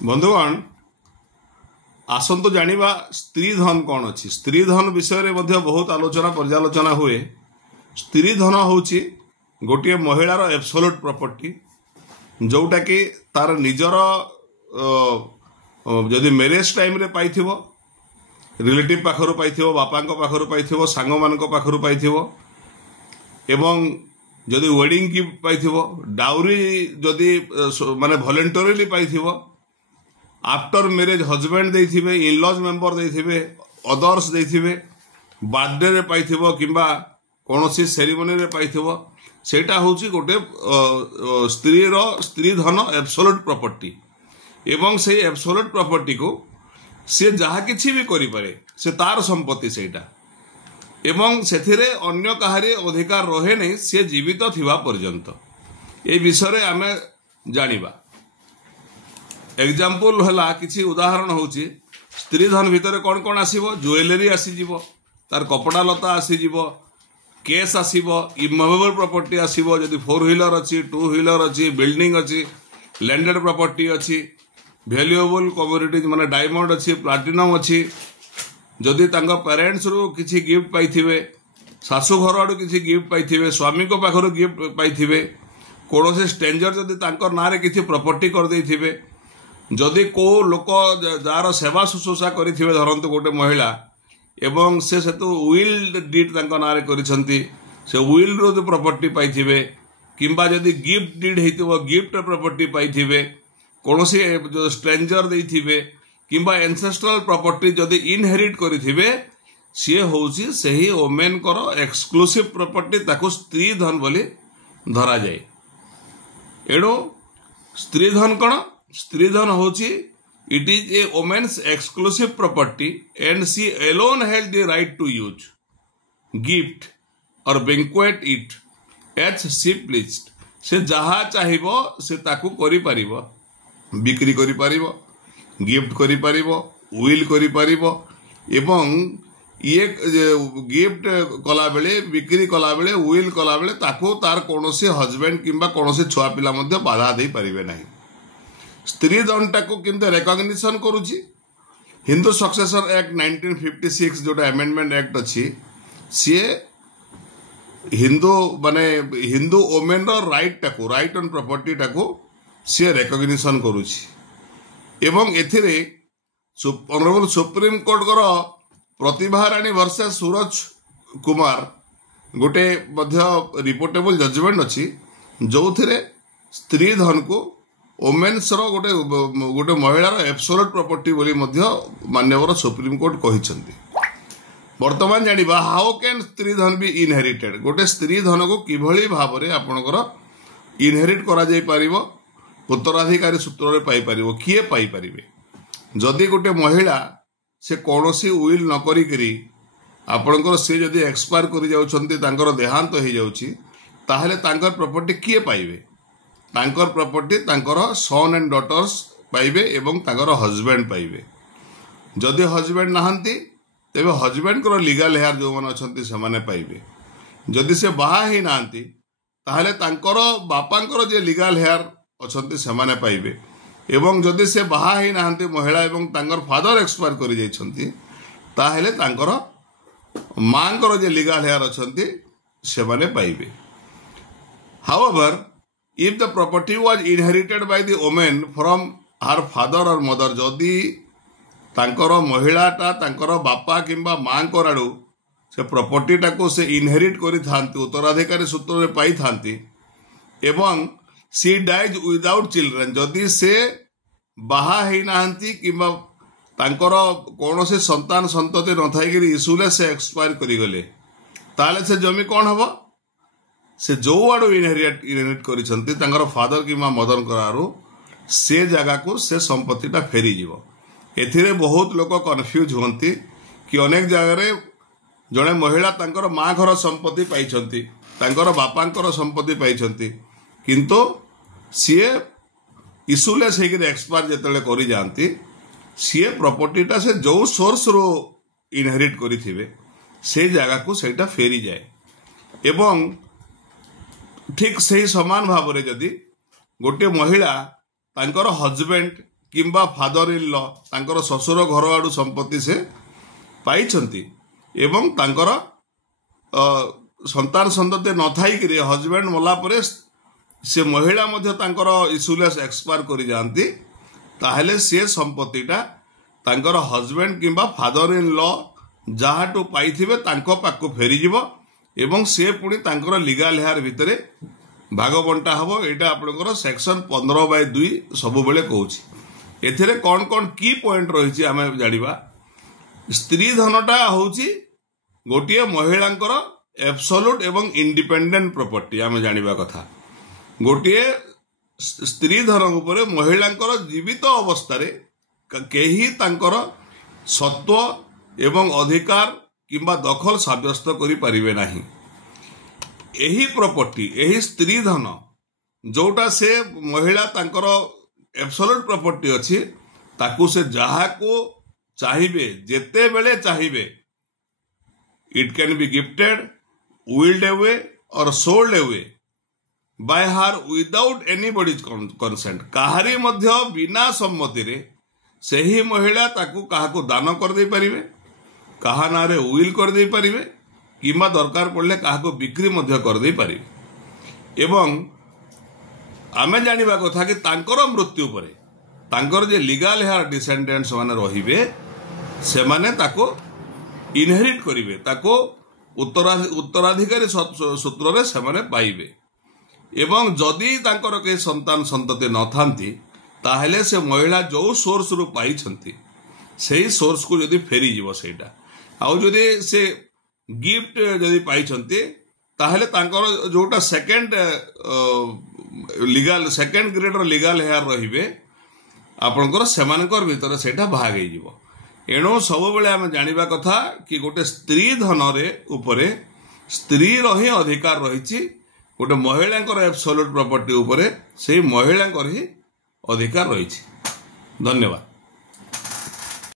बंधुगण आसतु जानिबा स्त्री धन कौन अच्छी। स्त्री धन विषय में बहुत आलोचना पर्यालोचना हुए। स्त्री धन होची गोटे महिलार एब्सोल्यूट प्रॉपर्टी जोटा कि तार निजर जदि मैरेज टाइम रे पाइथिबो, रिलेटिव पाखरु पाइथिबो, बापांको पाखरु पाइथिबो, सांग मानको पाखरु पाइथिबो, एवं जदि वेडिंग गिफ्ट पाइथिबो, डाउरी जदि माने वॉलंटरीली पाइथिबो, आफ्टर मैरेज हजबैंड देथिबे, इनलॉज मेंबर देथिबे, अदर्स देथिबे, बर्थडे रे पाइथिबो किंबा कोनोसी सेरेमनी रे पाइथिबो, सेटा होची गोटे स्त्री धन एब्सोल्यूट प्रॉपर्टी। एवं से एब्सोल्यूट प्रॉपर्टी को से जहा किछि भी करि पारे, से तार संपत्ति सेटा, एवं सेथिरे अन्य काहारी अधिकार रहे नहीं से जीवित थिबा पर्यंत। ए विषय आमे जानिबा। एग्जांपल हला किछि उदाहरण होची स्त्री धन भितर कौन कौन आसीबो, ज्वेलरी आसीजिवो, तार कपड़ा लता आसीजिवो, केस आसीबो, इमूवेबल प्रॉपर्टी आसीबो, जदि 4 व्हीलर अच्छी, 2 व्हीलर अच्छी, बिल्डिंग अच्छी, लैंडेड प्रॉपर्टी अच्छी, वैल्यूएबल कमोडिटीज माने डायमंड अच्छी, प्लाटिनम अच्छी, जदि तांको पेरेंट्स रु किछि गिफ्ट पाइथिबे, सासु घर आडू किछि गिफ्ट पाइथिबे, स्वामी को पाखरु गिफ्ट पाइथिबे, कोनोसे स्ट्रेंजर जदि तांको नारे किछि प्रॉपर्टी कर देथिबे, जदि को लोक जार सेवा शुश्रूषा करिथिबे, धरंतु गोटे महिला एवं से विल डीड तांको नारे करिसंती, से विल रो प्रॉपर्टी पाइथिबे, किंबा जदि गिफ्ट डीड हेतिबो गिफ्ट प्रॉपर्टी पाइथिबे, कोनोसी जो स्ट्रेंजर देथिबे, किंबा एंसेस्ट्रल प्रॉपर्टी जदि इनहेरिट करिथिबे, सी होउची सही ओमेन करो एक्सक्लूसिव प्रॉपर्टी, ताको स्त्री धन बोली धरा जाए। एणु स्त्री धन कौन? स्त्री धन होची it is a women's exclusive property and she alone has the right to use gift or bequeath it as she pleased. से जहा चाहिबो से ताकू करि परिबो, बिक्री करि परिबो, गिफ्ट करि परिबो, विल करि परिबो, एवं ये गिफ्ट कला बेले, बिक्री कला बेले, विल कला बेले ताकू तार कोनोसी हस्बैंड किंबा कोनोसी छुआ पिला मध्य बाधा दे परिबे नाही। स्त्री धनटा को किंतु रेकग्निशन करुची हिंदू सक्सेसर एक्ट 1956 जोटा अमेंडमेंट एक्ट अच्छी, सी हिंदू माने हिंदू वोमेन राइट टाको, राइट ऑन प्रॉपर्टी टाको सी रेकग्निशन करुची। एवं एथिरे ऑनरेबल सुप्रीम कोर्ट कर प्रतिभा रानी वर्सेस सूरज कुमार गोटे मध्य रिपोर्टेबल जजमेंट अच्छी, जो थिरे स्त्री धन को वोमेन्स गोटे गोटे महिलार एब्सोल्यूट प्रॉपर्टी बोली मध्य माननीय सुप्रीम कोर्ट कहिसंती। वर्तमान जानिबा हाउ कैन स्त्री धन बी इनहेरिटेड। गोटे स्त्री धन को किभली भाव में आपणकर इनहेरिट करा जाई परिबो, उत्तराधिकारी सूत्र रे पाई परिबो, किए पाई परिबे। जदि गोटे महिला से कौनसी विल न करी करी आपणकर से जदि एक्सपायर करि जाउछंती, तांकर देहांत हो जाउछि, ताहले तांकर प्रॉपर्टी किए पाइबे? तांकर प्रॉपर्टी तांकर सन एंड डॉटर्स पाइबे एवं तांकर हस्बैंड पाइबे। जदि हस्बैंड नहांती तेबे हस्बैंड को लीगल हेयर जो माने अछंती से माने पाइबे। जदि से बाहा ही नांती ताहले तांकर बापांकर जे लीगल हेयर अछंती से माने पाइबे। एवं जदि से बाहा ही नांती महिला एवं तांकर फादर एक्सपायर करि जाइछंती, ताहले तांकर मांकर जे लीगल हेयर अछंती से माने पाइबे। However if the property was inherited by the woman from her father or mother, जदि तांकर महिलाटा तांकर बापा किंबा मां को आड़ू से प्रॉपर्टी टाको से इनहेरिट करि थांती, उत्तराधिकारी सूत्र रे पाई थांती, एवं सी डाइज विदाउट चिल्ड्रन, जदि से बाहा ही नांती किंबा तांकर कोनोसे संतान संतति न थाई कि इशुले से एक्सपायर करि गले, ताले से जमी कौन हबो? से जो आड़ू इनहेरिट करिसंती तांकर फादर किंबा मदर करारू से जगह को से संपत्तिटा फेरी जीवो। एथिरे बहुत लोग कन्फ्यूज होती कि अनेक जगह जड़े महिला तांकर माँ घर संपत्ति पाइछंती, तांकर बापांकर संपत्ति पाइछंती, किंतु सीए इशुलेस होकर एक्सपायर जेतेले करि जांती, सीए प्रॉपर्टीटा से जो सोर्स रो इनहेरिट करिथिबे से जगह को सेटा फेरी जाए। एवं ठीक सही समान भाव में जदि गोटे महिला तांकर हस्बैंड किंबा फादर इन लॉ तांकर ससुर घर आड़ू संपत्ति से पाइछंती एवं तांकर संतान संतति न थाई हजबैंड मला परे से महिला मध्य तांकर इशुलेस एक्सपायर करि जानती ताहले से संपत्तिटा तांकर हजबैंड किंबा फादर इन लॉ जहाटू पाइथिबे तांको पाकु फेरी जिवो एवं से पुणी तांकर लीगल हेयर भितरे भाग बंटा हबो। एटा आपनकर सेक्शन 15/2 सबु बेले कहूची। एथिरे कोन कोन की पॉइंट रहिछि आमे जानिबा। स्त्री धनटा होची गोटिए महिलांकर एब्सोल्यूट एवं इंडिपेंडेंट प्रॉपर्टी आमे जानिबा कथा। गोटिए स्त्री धन उपरे महिलांकर जीवित अवस्था केही तांकर सत्व एवं अधिकार किंबा दखल साब्यस्त करि परिबे नाही। एही प्रॉपर्टी एही स्त्री धन जोटा से महिला तांकर एब्सोल्यूट प्रॉपर्टी अछि ताकू से जहा को चाहिए जेते बेले चाहिए it can be gifted willed away or sold away by her without anybody's consent. काहारी मध्य बिना सम्मति रे सही महिला ताकू काहाको दान कर दे परिबे, काहा नारे विल कर दे परिबे किंबा दरकार पड़ले काहाको बिक्री मध्य कर दे परिबे। एवं आमे जानिबा कथा कि तांकर मृत्यु परे तांकर जे लीगल हेयर डिसेंडेंट्स माने रहिबे से माने ताको इनहेरिट करिवे, ताको उत्तराधिकारी सूत्र रे से माने पाइबे। एवं जदि तांकर के संतान संतति न थांती ताहले से महिला जो सोर्स रु पाई छंती सेही सोर्स को जदि फेरी जीवो सेटा आउ जदि से गिफ्ट जदि पाई छंती ताहले तांकर जोटा second legal second grader legal heir रहिबे आपनकर सेमानकर भीतर सेटा भाग हे जीवो। एणो सब बेले आमे जानिबा कथा कि गोटे स्त्री धन रे उपरे स्त्री रही अधिकार रहिछि, गोटे महिलांकर एब्सोल्यूट प्रॉपर्टी उपरे से महिलांकर ही अधिकार रहिछि। धन्यवाद।